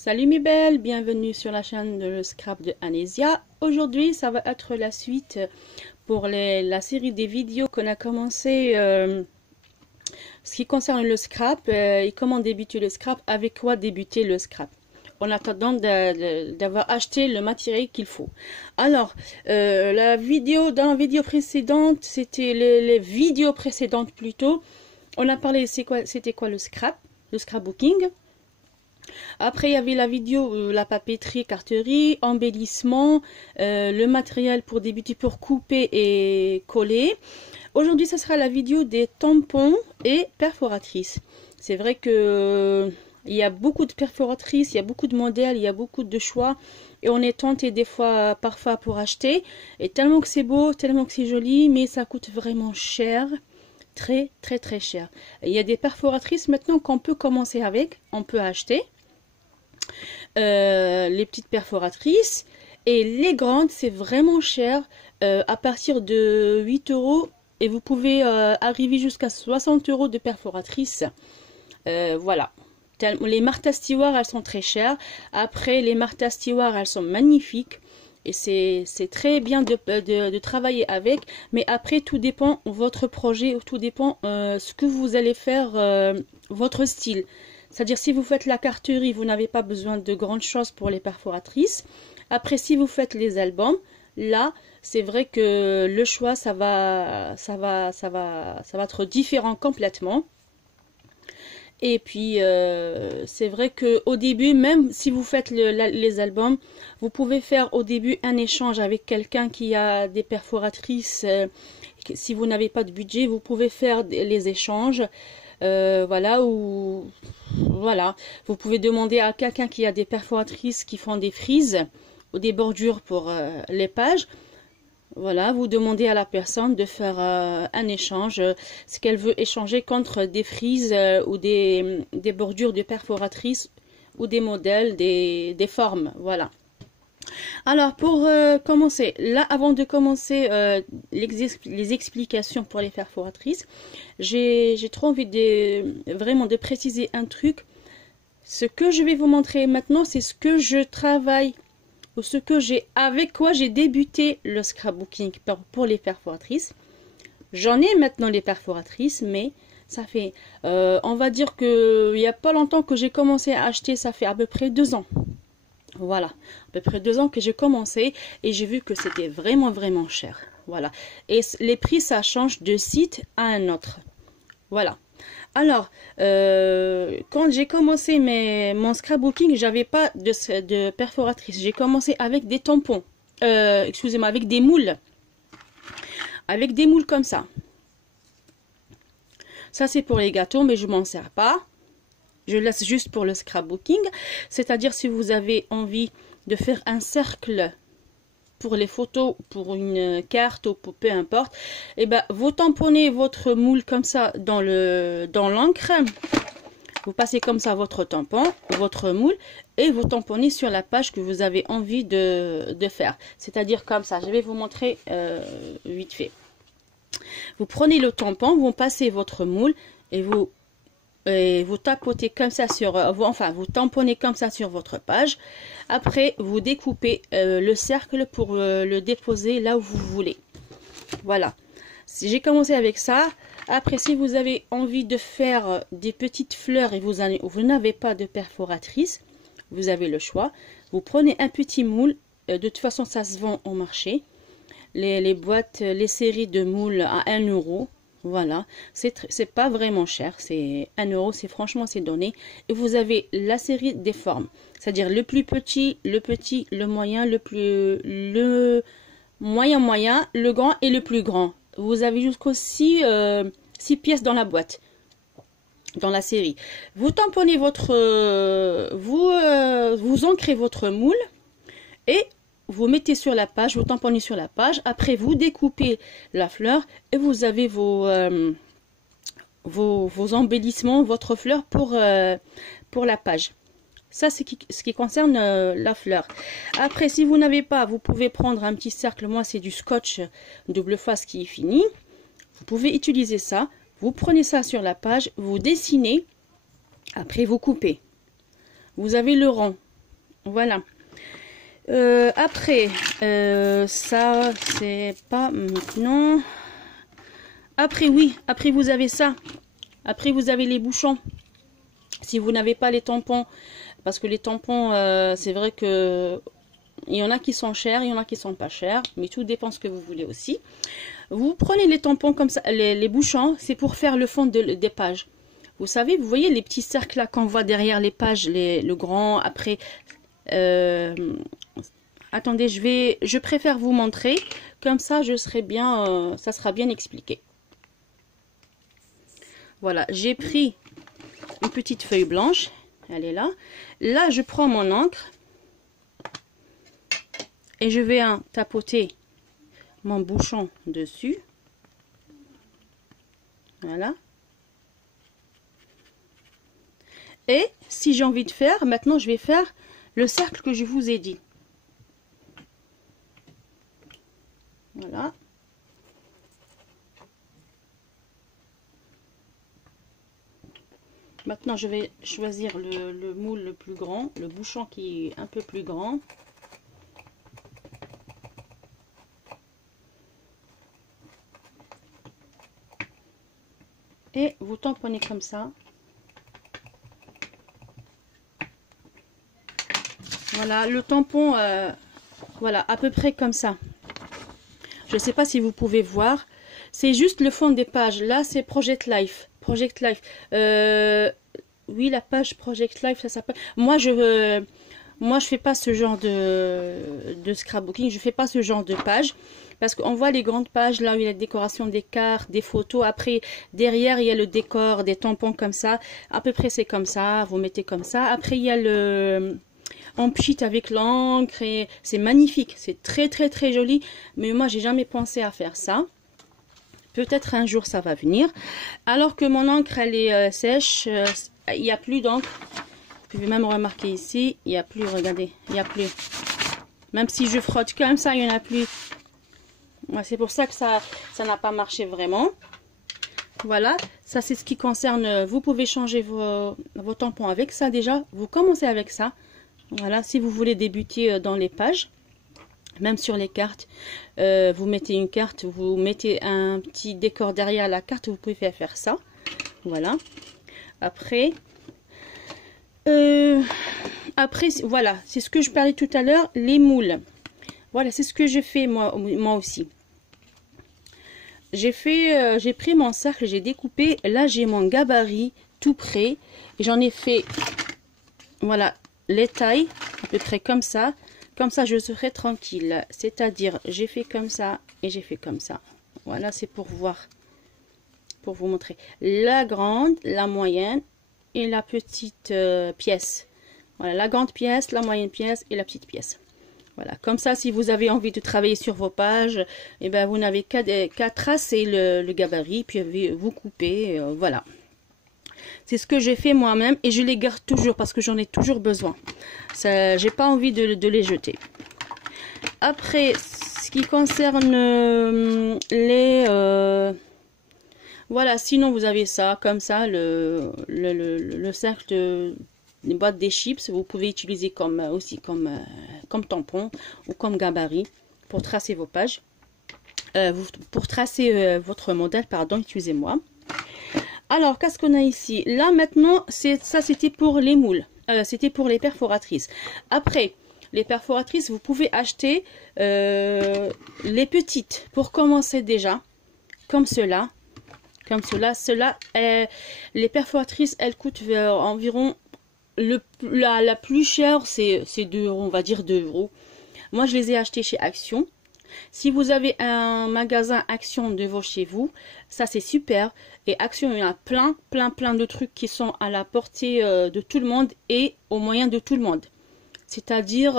Salut mes belles, bienvenue sur la chaîne de le scrap de Anésia. Aujourd'hui ça va être la suite pour la série des vidéos qu'on a commencé ce qui concerne le scrap et comment débuter le scrap, avec quoi débuter le scrap en attendant d'avoir acheté le matériel qu'il faut. Alors dans la vidéo précédente, c'était les vidéos précédentes plutôt, on a parlé c'était quoi le scrapbooking. Après, il y avait la vidéo, la papeterie, carterie, embellissement, le matériel pour débuter, pour couper et coller. Aujourd'hui, ce sera la vidéo des tampons et perforatrices. C'est vrai que il y a beaucoup de perforatrices, il y a beaucoup de modèles, il y a beaucoup de choix. Et on est tenté des fois, parfois, pour acheter. Et tellement que c'est beau, tellement que c'est joli, mais ça coûte vraiment cher. Très, très, très cher. Il y a des perforatrices maintenant qu'on peut commencer avec, on peut acheter. Les petites perforatrices, et les grandes c'est vraiment cher, à partir de 8 euros, et vous pouvez arriver jusqu'à 60 euros de perforatrice. Voilà, les Martha Stewart elles sont très chères. Après, les Martha Stewart elles sont magnifiques et c'est très bien de travailler avec, mais après tout dépend votre projet, tout dépend ce que vous allez faire, votre style. C'est-à-dire, si vous faites la carterie, vous n'avez pas besoin de grandes choses pour les perforatrices. Après, si vous faites les albums, là, c'est vrai que le choix, ça va être différent complètement. Et puis, c'est vrai que au début, même si vous faites les albums, vous pouvez faire au début un échange avec quelqu'un qui a des perforatrices. Si vous n'avez pas de budget, vous pouvez faire les échanges. Voilà, ou voilà, vous pouvez demander à quelqu'un qui a des perforatrices qui font des frises ou des bordures pour les pages. Voilà, vous demandez à la personne de faire un échange, ce qu'elle veut échanger contre des frises ou des bordures de perforatrices ou des modèles, des formes. Voilà. Alors, pour commencer, là, avant de commencer les explications pour les perforatrices, j'ai trop envie vraiment de préciser un truc. Ce que je vais vous montrer maintenant, c'est ce que je travaille, ou ce que avec quoi j'ai débuté le scrapbooking pour les perforatrices. J'en ai maintenant les perforatrices, mais ça fait, on va dire que il n'y a pas longtemps que j'ai commencé à acheter, ça fait à peu près 2 ans. Voilà, à peu près 2 ans que j'ai commencé et j'ai vu que c'était vraiment cher. Voilà, et les prix ça change de site à un autre. Voilà. Alors, quand j'ai commencé mon scrapbooking, j'avais pas de perforatrice. J'ai commencé avec des tampons, excusez-moi, avec des moules. Avec des moules comme ça. Ça c'est pour les gâteaux, mais je m'en sers pas. Je laisse juste pour le scrapbooking. C'est-à-dire, si vous avez envie de faire un cercle pour les photos, pour une carte ou pour peu importe, et ben vous tamponnez votre moule comme ça dans l'encre. Vous passez comme ça votre tampon, votre moule, et vous tamponnez sur la page que vous avez envie de faire. C'est-à-dire comme ça. Je vais vous montrer vite fait. Vous prenez le tampon, vous passez votre moule et vous tapotez comme ça sur, vous tamponnez comme ça sur votre page. Après, vous découpez le cercle pour le déposer là où vous voulez. Voilà. J'ai commencé avec ça. Après, si vous avez envie de faire des petites fleurs et vous n'avez pas de perforatrice, vous avez le choix. Vous prenez un petit moule. De toute façon, ça se vend au marché. Les boîtes, les séries de moules à 1 euro. Voilà, c'est pas vraiment cher, c'est 1 euro, franchement c'est donné. Et vous avez la série des formes, c'est-à-dire le plus petit, le moyen, le moyen, le grand et le plus grand. Vous avez jusqu'aux 6 pièces dans la boîte, dans la série. Vous tamponnez vous ancrez votre moule et vous mettez sur la page, vous tamponnez sur la page. Après, vous découpez la fleur et vous avez vos embellissements, votre fleur pour la page. Ça, c'est ce qui concerne la fleur. Après, si vous n'avez pas, vous pouvez prendre un petit cercle. Moi, c'est du scotch double face qui est fini. Vous pouvez utiliser ça. Vous prenez ça sur la page, vous dessinez. Après, vous coupez. Vous avez le rond. Voilà. Après, ça, c'est pas maintenant. Après, oui, après vous avez ça. Après, vous avez les bouchons. Si vous n'avez pas les tampons, parce que les tampons, c'est vrai que il y en a qui sont chers, il y en a qui sont pas chers, mais tout dépend ce que vous voulez aussi. Vous prenez les tampons comme ça, les bouchons, c'est pour faire le fond des pages. Vous savez, vous voyez les petits cercles là qu'on voit derrière les pages, le grand, après... attendez, je préfère vous montrer, comme ça je serai bien, ça sera bien expliqué. Voilà, j'ai pris une petite feuille blanche, elle est là. Là, je prends mon encre et je vais tapoter mon bouchon dessus. Voilà. Et si j'ai envie de faire, maintenant je vais faire le cercle que je vous ai dit. Voilà. Maintenant, je vais choisir le moule le plus grand, le bouchon qui est un peu plus grand. Et vous tamponnez comme ça. Voilà, le tampon, voilà, à peu près comme ça. Je ne sais pas si vous pouvez voir. C'est juste le fond des pages. Là, c'est Project Life. Project Life. Oui, la page Project Life, ça s'appelle. Moi, je fais pas ce genre de scrapbooking. Je fais pas ce genre de page. Parce qu'on voit les grandes pages, là où il y a la décoration des cartes, des photos. Après, derrière, il y a le décor, des tampons comme ça. À peu près, c'est comme ça. Vous mettez comme ça. Après, il y a le... en pchit avec l'encre. Et c'est magnifique. C'est très, très, très joli. Mais moi, j'ai jamais pensé à faire ça. Peut-être un jour, ça va venir. Alors que mon encre, elle est sèche. Il n'y a plus d'encre. Vous pouvez même remarquer ici. Il n'y a plus, regardez. Il n'y a plus. Même si je frotte comme ça, il n'y en a plus. C'est pour ça que ça n'a pas marché vraiment. Voilà, ça c'est ce qui concerne, vous pouvez changer vos tampons avec ça déjà. Vous commencez avec ça. Voilà, si vous voulez débuter dans les pages, même sur les cartes, vous mettez une carte, vous mettez un petit décor derrière la carte, vous pouvez faire ça. Voilà. Après, voilà, c'est ce que je parlais tout à l'heure, les moules. Voilà, c'est ce que je fais moi aussi. J'ai pris mon cercle, j'ai découpé. Là, j'ai mon gabarit tout prêt. J'en ai fait, voilà, les tailles à peu près comme ça. Comme ça, je serai tranquille. C'est-à-dire, j'ai fait comme ça et j'ai fait comme ça. Voilà, c'est pour voir, pour vous montrer la grande, la moyenne et la petite pièce. Voilà, la grande pièce, la moyenne pièce et la petite pièce. Voilà, comme ça, si vous avez envie de travailler sur vos pages, eh ben, vous n'avez qu'à tracer le gabarit, puis vous coupez, voilà. C'est ce que j'ai fait moi-même et je les garde toujours parce que j'en ai toujours besoin. J'ai pas envie de les jeter. Après, ce qui concerne voilà, sinon vous avez ça, comme ça, le cercle des boîtes des chips, vous pouvez utiliser aussi comme tampon ou comme gabarit pour tracer vos pages, pour tracer votre modèle, pardon, excusez-moi. Alors, qu'est-ce qu'on a ici? Là, maintenant, ça c'était pour les moules, c'était pour les perforatrices. Après, les perforatrices, vous pouvez acheter les petites pour commencer déjà, comme cela. Comme cela, les perforatrices, elles coûtent environ... La plus chère, c'est 2 €, on va dire 2 €. Moi, je les ai achetées chez Action. Si vous avez un magasin Action devant chez vous, ça c'est super. Et Action, il y a plein de trucs qui sont à la portée de tout le monde et aux moyens de tout le monde. C'est-à-dire,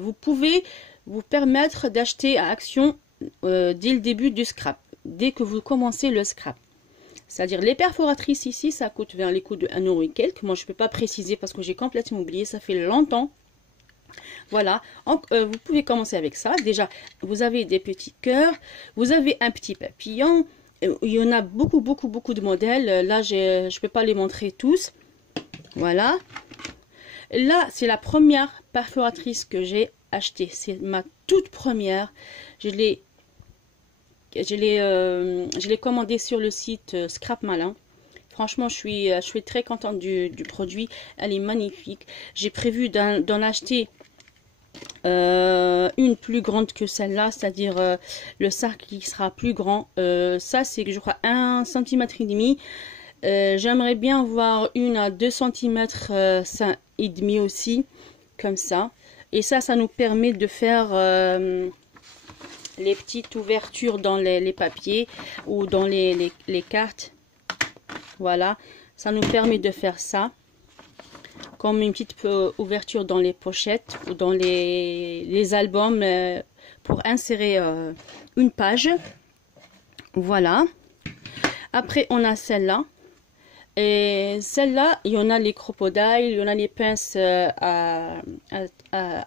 vous pouvez vous permettre d'acheter à Action dès le début du scrap, dès que vous commencez le scrap. C'est-à-dire les perforatrices ici, ça coûte vers les coûts de 1 € et quelques. Moi, je ne peux pas préciser parce que j'ai complètement oublié, ça fait longtemps. Voilà, donc, vous pouvez commencer avec ça. Déjà, vous avez des petits cœurs, vous avez un petit papillon. Il y en a beaucoup de modèles. Là, je ne peux pas les montrer tous. Voilà. Là, c'est la première perforatrice que j'ai achetée. C'est ma toute première. Je l'ai commandée sur le site Scrap Malin. Franchement, je suis très contente du produit. Elle est magnifique. J'ai prévu d'en acheter une plus grande que celle-là, c'est-à-dire le sac qui sera plus grand. Ça, c'est, je crois, 1,5 cm. J'aimerais bien voir une à 2 cm et demi aussi, comme ça. Et ça nous permet de faire les petites ouvertures dans les papiers ou dans les cartes. Voilà, ça nous permet de faire ça. Comme une petite ouverture dans les pochettes ou dans les albums pour insérer une page. Voilà. Après, on a celle-là. Et celle-là, il y en a les crocodiles, il y en a les pinces à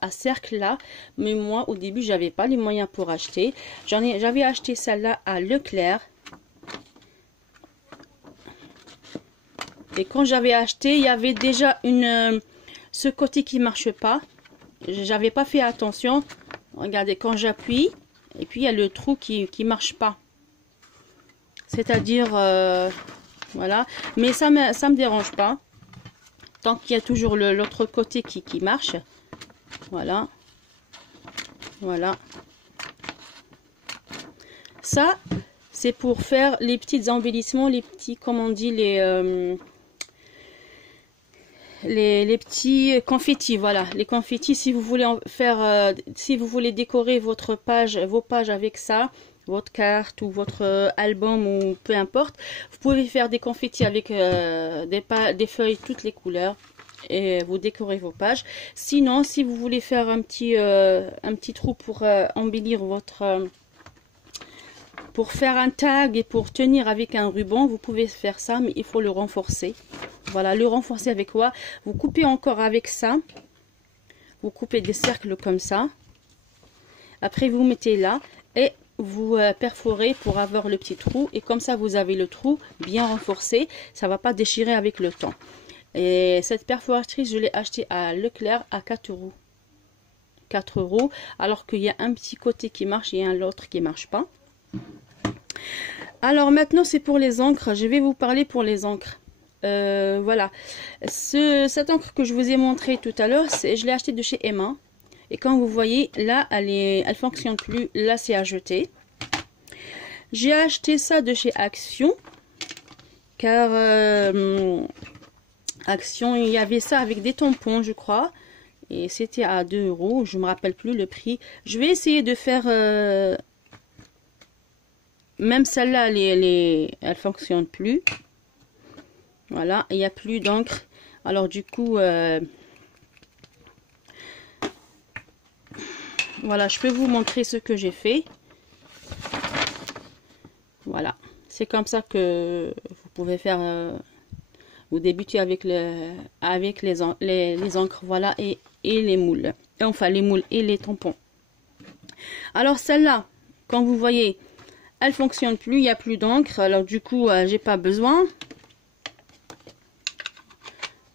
cercle là. Mais moi, au début, j'avais pas les moyens pour acheter. J'avais acheté celle-là à Leclerc. Et quand j'avais acheté, il y avait déjà ce côté qui marche pas. J'avais pas fait attention. Regardez, quand j'appuie, et puis il y a le trou qui marche pas. C'est-à-dire, voilà. Mais ça me dérange pas. Tant qu'il y a toujours l'autre côté qui marche. Voilà. Voilà. Ça, c'est pour faire les petits embellissements, les petits, comme on dit, les petits confettis. Voilà, les confettis, si vous voulez en faire, si vous voulez décorer vos pages avec ça, votre carte ou votre album ou peu importe, vous pouvez faire des confettis avec des feuilles toutes les couleurs et vous décorez vos pages. Sinon, si vous voulez faire un petit trou pour embellir pour faire un tag et pour tenir avec un ruban, vous pouvez faire ça, mais il faut le renforcer. Voilà, le renforcer avec quoi? Vous coupez encore avec ça. Vous coupez des cercles comme ça. Après, vous mettez là et vous perforez pour avoir le petit trou. Et comme ça, vous avez le trou bien renforcé. Ça ne va pas déchirer avec le temps. Et cette perforatrice, je l'ai achetée à Leclerc à 4 €. 4 €. Alors qu'il y a un petit côté qui marche et un autre qui ne marche pas. Alors maintenant, c'est pour les encres. Je vais vous parler pour les encres. Voilà, cette encre que je vous ai montré tout à l'heure, je l'ai acheté de chez Emma. Et comme vous voyez, là, elle fonctionne plus. Là, c'est à jeter. J'ai acheté ça de chez Action. Car Action, il y avait ça avec des tampons, je crois. Et c'était à 2 €. Je ne me rappelle plus le prix. Je vais essayer de faire... même celle-là, elle fonctionne plus. Voilà, il n'y a plus d'encre. Alors du coup, voilà, je peux vous montrer ce que j'ai fait. Voilà, c'est comme ça que vous pouvez faire. Vous débutez avec les encres, voilà, et les moules. Enfin, les moules et les tampons. Alors celle-là, quand vous voyez, elle fonctionne plus, il n'y a plus d'encre. Alors du coup, j'ai pas besoin.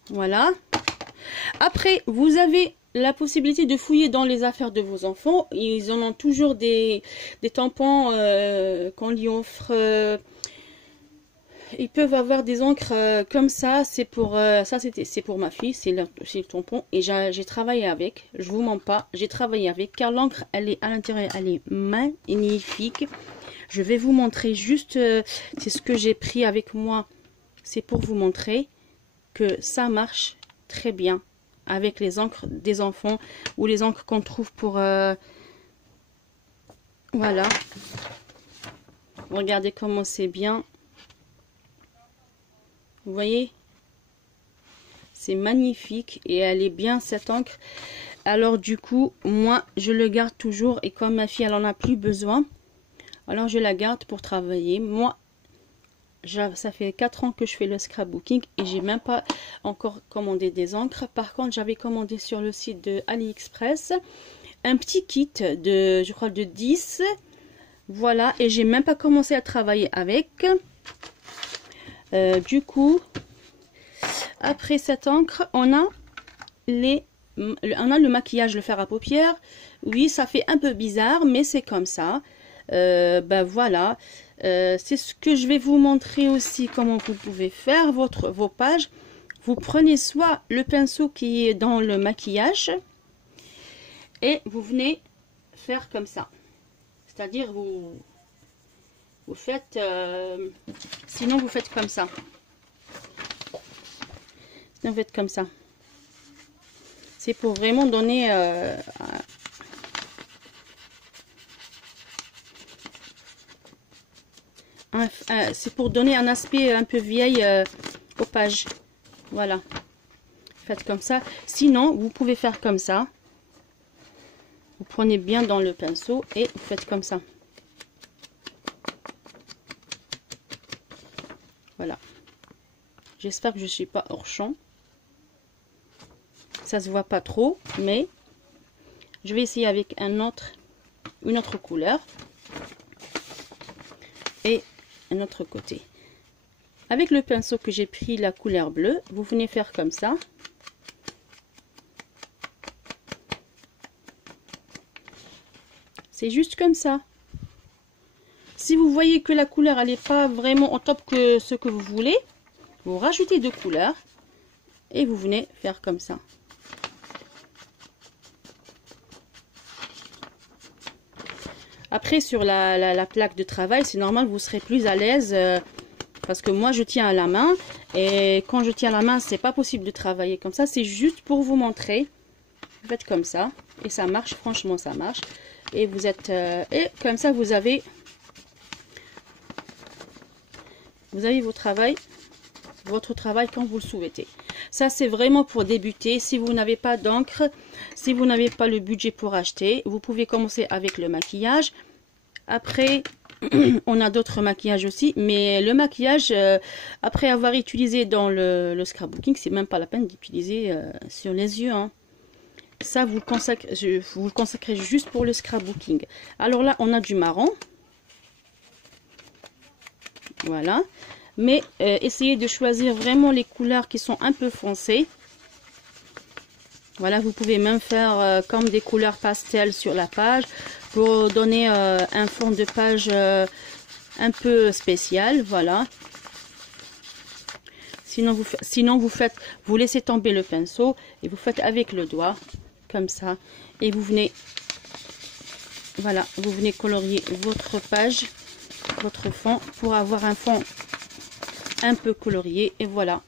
Voilà. Après, vous avez la possibilité de fouiller dans les affaires de vos enfants. Ils en ont toujours des tampons qu'on lui offre. Ils peuvent avoir des encres comme ça. C'est pour c'est pour ma fille. C'est le tampon. Et j'ai travaillé avec. Je vous mens pas. J'ai travaillé avec. Car l'encre, elle est à l'intérieur. Elle est magnifique. Je vais vous montrer juste. C'est ce que j'ai pris avec moi. C'est pour vous montrer que ça marche très bien avec les encres des enfants ou les encres qu'on trouve pour voilà, regardez comment c'est bien, vous voyez, c'est magnifique et elle est bien cette encre. Alors du coup, moi je le garde toujours et comme ma fille elle en a plus besoin, alors je la garde pour travailler. Moi ça fait 4 ans que je fais le scrapbooking et j'ai même pas encore commandé des encres. Par contre, j'avais commandé sur le site de AliExpress un petit kit de, je crois, de 10. Voilà, et j'ai même pas commencé à travailler avec. Du coup, après cette encre, on a le maquillage, le fer à paupières. Oui, ça fait un peu bizarre, mais c'est comme ça. Ben voilà, c'est ce que je vais vous montrer aussi, comment vous pouvez faire vos pages. Vous prenez soit le pinceau qui est dans le maquillage et vous venez faire comme ça. C'est-à-dire vous faites, sinon vous faites comme ça. Sinon vous faites comme ça. C'est pour vraiment donner c'est pour donner un aspect un peu vieille aux pages. Voilà. Faites comme ça. Sinon, vous pouvez faire comme ça. Vous prenez bien dans le pinceau et vous faites comme ça. Voilà. J'espère que je ne suis pas hors champ. Ça se voit pas trop, mais je vais essayer avec une autre couleur. Et un autre côté. Avec le pinceau que j'ai pris, la couleur bleue, vous venez faire comme ça. C'est juste comme ça. Si vous voyez que la couleur elle n'est pas vraiment au top que ce que vous voulez, vous rajoutez deux couleurs et vous venez faire comme ça. Après, sur la plaque de travail, c'est normal, vous serez plus à l'aise parce que moi, je tiens à la main. Et quand je tiens à la main, c'est pas possible de travailler comme ça. C'est juste pour vous montrer. Vous faites comme ça. Et ça marche, franchement, ça marche. Et vous êtes... et comme ça, vous avez votre travail quand vous le souhaitez. Ça, c'est vraiment pour débuter. Si vous n'avez pas d'encre, si vous n'avez pas le budget pour acheter, vous pouvez commencer avec le maquillage. Après, on a d'autres maquillages aussi. Mais le maquillage, après avoir utilisé dans le scrapbooking, c'est même pas la peine d'utiliser sur les yeux. Hein. Ça, vous le consacrez juste pour le scrapbooking. Alors là, on a du marron. Voilà. Mais essayez de choisir vraiment les couleurs qui sont un peu foncées. Voilà, vous pouvez même faire comme des couleurs pastel sur la page pour donner un fond de page un peu spécial. Voilà. Sinon vous laissez tomber le pinceau et vous faites avec le doigt comme ça et vous venez, voilà, vous venez colorier votre page, votre fond pour avoir un fond un peu colorié. Et voilà,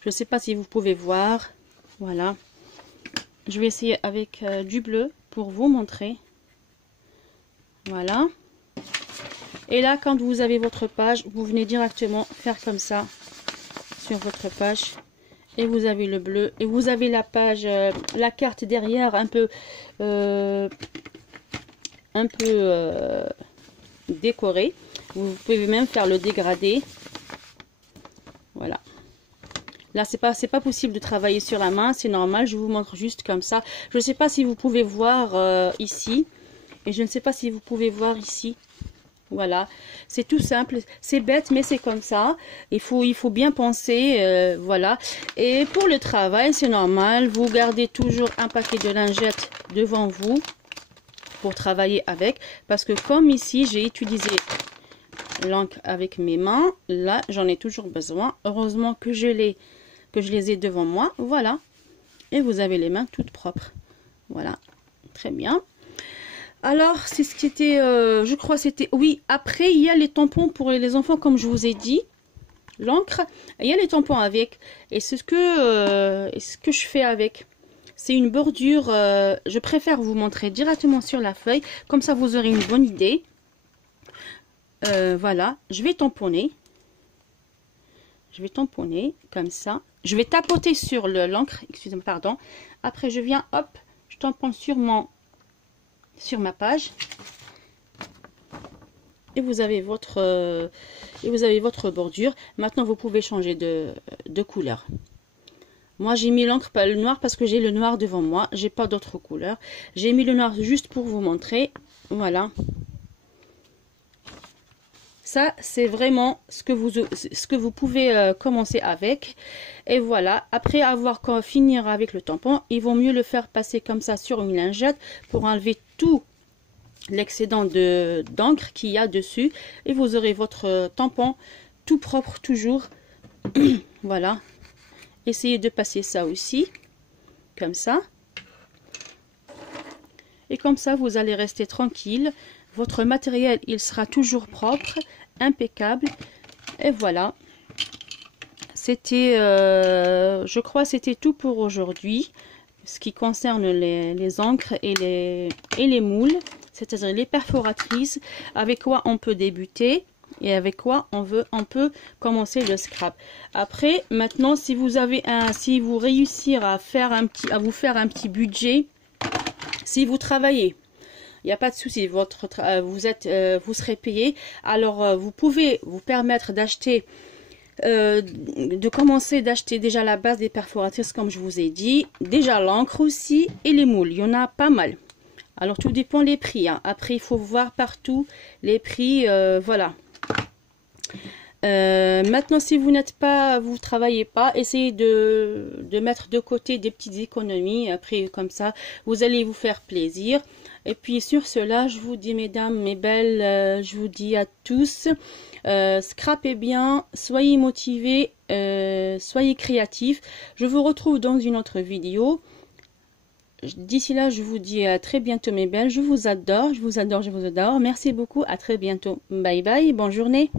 je ne sais pas si vous pouvez voir. Voilà, je vais essayer avec du bleu pour vous montrer. Voilà, et là quand vous avez votre page, vous venez directement faire comme ça sur votre page et vous avez le bleu et vous avez la page, la carte derrière un peu décorée. Vous pouvez même faire le dégradé. Voilà. Là, c'est pas possible de travailler sur la main, c'est normal. Je vous montre juste comme ça. Je ne sais pas si vous pouvez voir ici. Et je ne sais pas si vous pouvez voir ici. Voilà. C'est tout simple. C'est bête, mais c'est comme ça. Il faut bien penser. Voilà. Et pour le travail, c'est normal. Vous gardez toujours un paquet de lingettes devant vous pour travailler avec. Parce que comme ici, j'ai utilisé l'encre avec mes mains, là j'en ai toujours besoin. Heureusement que je les ai devant moi. Voilà, et vous avez les mains toutes propres. Voilà, très bien. Alors c'est ce qui était, je crois c'était, oui, après il y a les tampons pour les enfants comme je vous ai dit, l'encre, il y a les tampons avec, et c'est ce que je fais avec. C'est une bordure, je préfère vous montrer directement sur la feuille, comme ça vous aurez une bonne idée. Voilà, je vais tamponner comme ça. Je vais tapoter sur l'encre, excusez-moi, pardon. Après je viens, hop, je tamponne sur ma page. Et vous avez votre bordure. Maintenant vous pouvez changer de couleur. Moi j'ai mis l'encre, pas le noir, parce que j'ai le noir devant moi. J'ai pas d'autre couleur. J'ai mis le noir juste pour vous montrer. Voilà. Ça, c'est vraiment ce que vous pouvez commencer avec. Et voilà, après avoir fini avec le tampon, il vaut mieux le faire passer comme ça sur une lingette pour enlever tout l'excédent d'encre qu'il y a dessus. Et vous aurez votre tampon tout propre toujours. Voilà. Essayez de passer ça aussi, comme ça. Et comme ça, vous allez rester tranquille. Votre matériel, il sera toujours propre, impeccable. Et voilà. C'était, je crois, c'était tout pour aujourd'hui. Ce qui concerne les encres et les moules, c'est-à-dire les perforatrices, avec quoi on peut débuter et avec quoi on peut commencer le scrap. Après, maintenant, si vous réussissez à vous faire un petit budget, si vous travaillez, il n'y a pas de souci, vous serez payé. Alors, vous pouvez vous permettre d'acheter, de commencer d'acheter déjà la base des perforatrices, comme je vous ai dit, déjà l'encre aussi et les moules. Il y en a pas mal. Alors, tout dépend les prix. Hein. Après, il faut voir partout les prix. Voilà. Maintenant, si vous travaillez pas, essayez de mettre de côté des petites économies. Après, comme ça, vous allez vous faire plaisir. Et puis sur cela, je vous dis, mesdames, mes belles, je vous dis à tous, scrapez bien, soyez motivés, soyez créatifs. Je vous retrouve dans une autre vidéo. D'ici là, je vous dis à très bientôt, mes belles. Je vous adore, je vous adore, je vous adore. Merci beaucoup, à très bientôt. Bye bye, bonne journée.